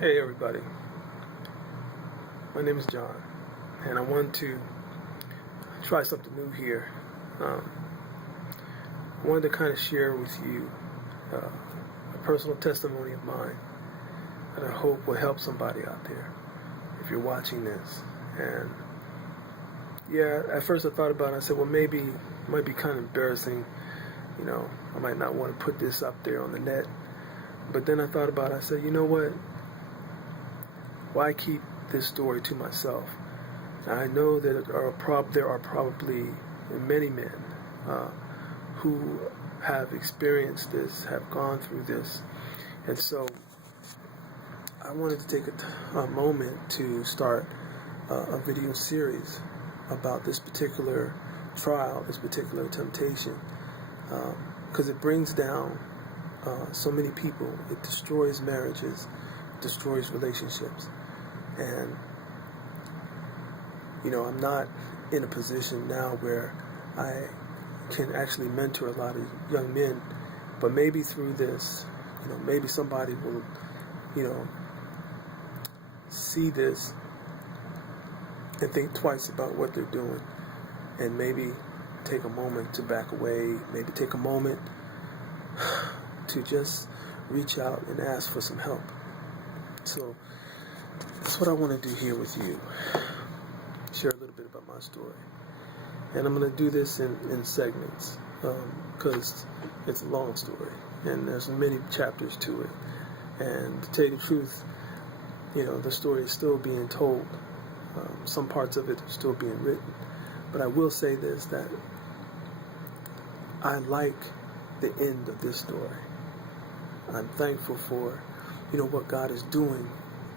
Hey everybody, my name is John, and I want to try something new here. I wanted to kind of share with you a personal testimony of mine that I hope will help somebody out there if you're watching this. And yeah, at first I thought about it, I said, well, maybe it might be kind of embarrassing, I might not want to put this up there on the net. But then I thought about it, I said, you know what? Why keep this story to myself? I know that there are probably many men who have experienced this, have gone through this, and so I wanted to take a moment to start a video series about this particular trial, this particular temptation, because it brings down so many people. It destroys marriages, destroys relationships. And, I'm not in a position now where I can actually mentor a lot of young men, but maybe through this, maybe somebody will, see this and think twice about what they're doing, and maybe take a moment to back away, maybe take a moment to just reach out and ask for some help. So that's what I want to do here with you. Share a little bit about my story. And I'm going to do this in segments because it's a long story and there's many chapters to it. And to tell you the truth, the story is still being told. Some parts of it are still being written. But I will say this, that I like the end of this story. I'm thankful for, what God is doing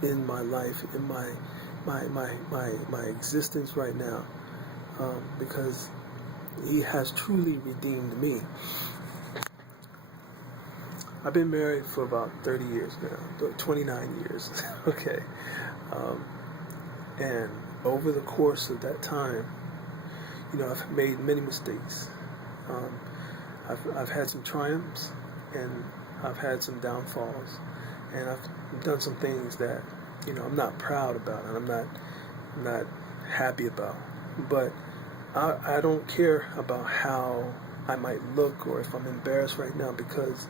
in my life, in my existence right now, because He has truly redeemed me. I've been married for about 30 years now, 29 years, okay, and over the course of that time, I've made many mistakes. I've had some triumphs, and I've had some downfalls, and I've done some things that I'm not proud about, and I'm not happy about. But I don't care about how I might look or if I'm embarrassed right now, because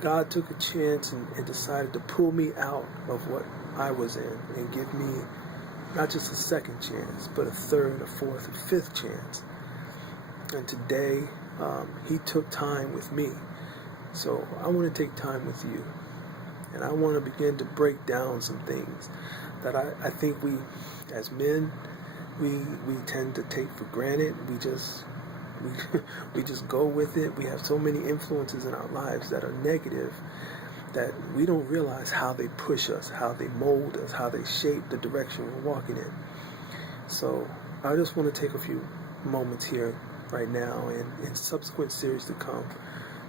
God took a chance and decided to pull me out of what I was in and give me not just a second chance, but a third, a fourth, a fifth chance. And today, He took time with me. So I want to take time with you. And I want to begin to break down some things that I think we, as men, we tend to take for granted. We just go with it. We have so many influences in our lives that are negative that we don't realize how they push us, how they mold us, how they shape the direction we're walking in. So I just want to take a few moments here right now and in subsequent series to come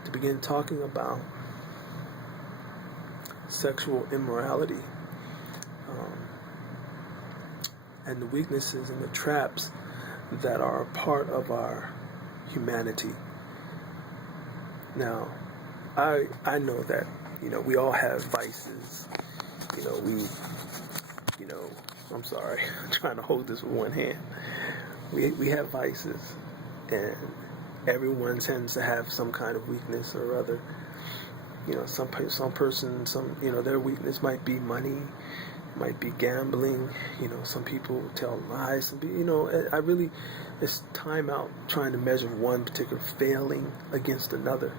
to begin talking about sexual immorality, and the weaknesses and the traps that are a part of our humanity. Now, I know that, we all have vices. I'm sorry, I'm trying to hold this with one hand. We have vices, and everyone tends to have some kind of weakness or other. Some person, their weakness might be money, might be gambling. Some people tell lies. Some people, it's time out trying to measure one particular failing against another.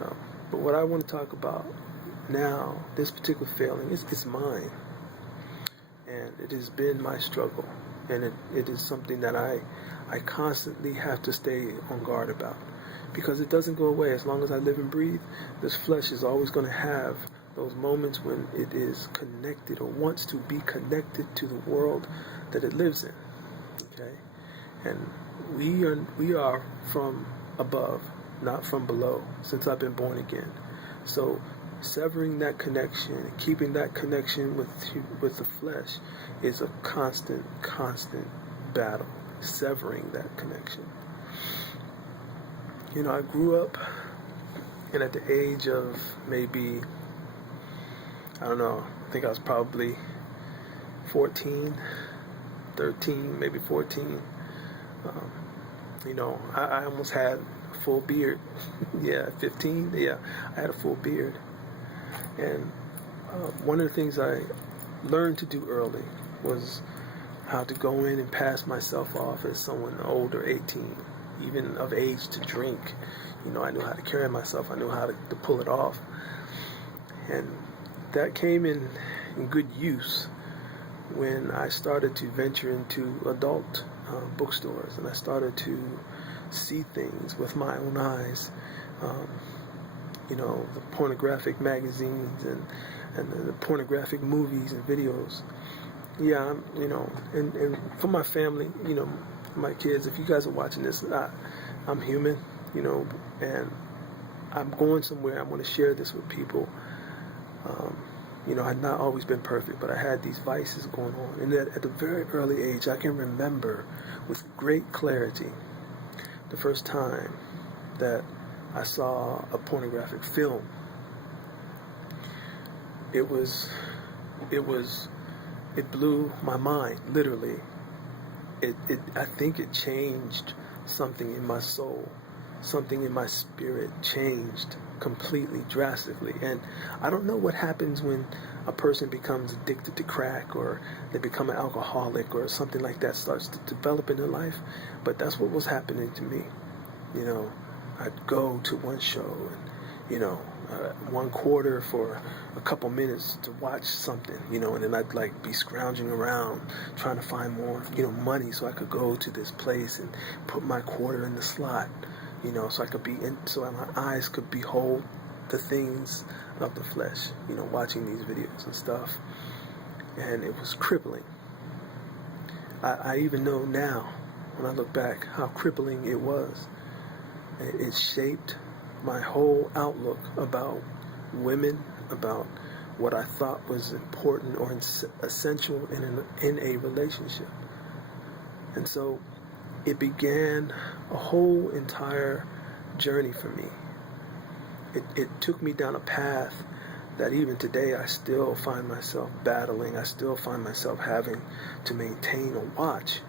But what I want to talk about now, this particular failing, it's mine. And it has been my struggle. And it is something that I constantly have to stay on guard about. Because it doesn't go away. As long as I live and breathe, this flesh is always going to have those moments when it is connected or wants to be connected to the world that it lives in. Okay? And we are from above, not from below, since I've been born again. So severing that connection and keeping that connection with the flesh is a constant battle. Severing that connection. I grew up, and at the age of maybe, I don't know, I think I was probably 14, 13, maybe 14. I almost had a full beard. Yeah, 15, yeah, I had a full beard. And one of the things I learned to do early was how to go in and pass myself off as someone older, 18, even of age to drink. I knew how to carry myself. I knew how to pull it off. And that came in good use when I started to venture into adult bookstores, and I started to see things with my own eyes. The pornographic magazines and the pornographic movies and videos. Yeah, and for my family, my kids, if you guys are watching this, I'm human, and I'm going somewhere. I want to share this with people. I've not always been perfect, but I had these vices going on. And at a very early age, I can remember with great clarity the first time that I saw a pornographic film. It blew my mind, literally. I think it changed something in my soul. Something in my spirit changed completely, drastically. And I don't know what happens when a person becomes addicted to crack, or they become an alcoholic, or something like that starts to develop in their life, but that's what was happening to me. I'd go to one show and, one quarter for a couple minutes to watch something, and then I'd be scrounging around trying to find more, money so I could go to this place and put my quarter in the slot, so I could so my eyes could behold the things of the flesh, watching these videos and stuff. And it was crippling. I even know now, when I look back, how crippling it was. It shaped my whole outlook about women, about what I thought was important or essential in a relationship. And so it began a whole entire journey for me. It took me down a path that even today I still find myself battling. I still find myself having to maintain or watch.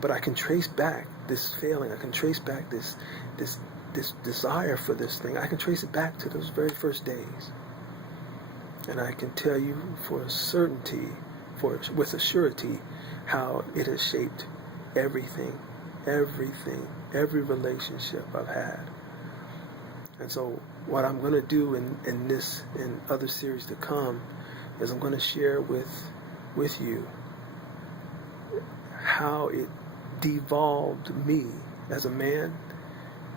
But I can trace back this failing. I can trace back this desire for this thing. I can trace it back to those very first days. And I can tell you with a surety, how it has shaped everything, every relationship I've had. And so what I'm going to do in other series to come is I'm going to share with you how it devolved me as a man,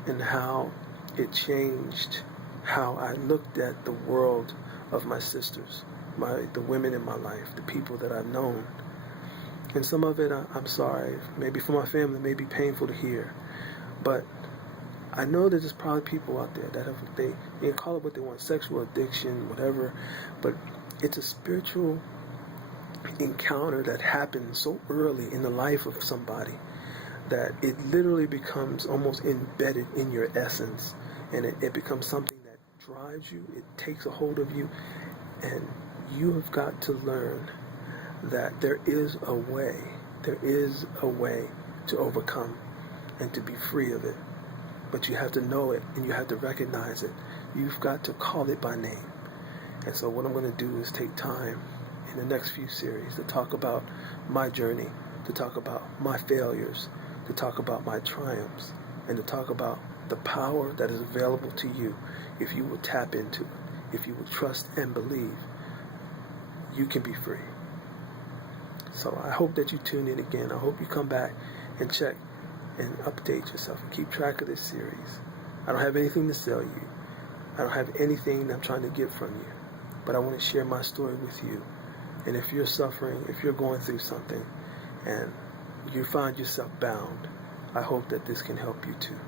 and how it changed how I looked at the world of my sisters, the women in my life, the people that I've known. And some of it, I'm sorry, maybe for my family, it may be painful to hear, but I know that there's probably people out there that they can call it what they want, sexual addiction, whatever, but it's a spiritual encounter that happens so early in the life of somebody that it literally becomes almost embedded in your essence, and it becomes something that drives you, it takes a hold of you, and you have got to learn that there is a way to overcome and to be free of it. But you have to know it, and you have to recognize it. You've got to call it by name. And so what I'm going to do is take time in the next few series to talk about my journey, to talk about my failures, to talk about my triumphs, and to talk about the power that is available to you if you will tap into it, if you will trust and believe. You can be free. So I hope that you tune in again. I hope you come back and check and update yourself and keep track of this series. I don't have anything to sell you. I don't have anything I'm trying to get from you. But I want to share my story with you. And if you're suffering, if you're going through something, and you find yourself bound, I hope that this can help you too.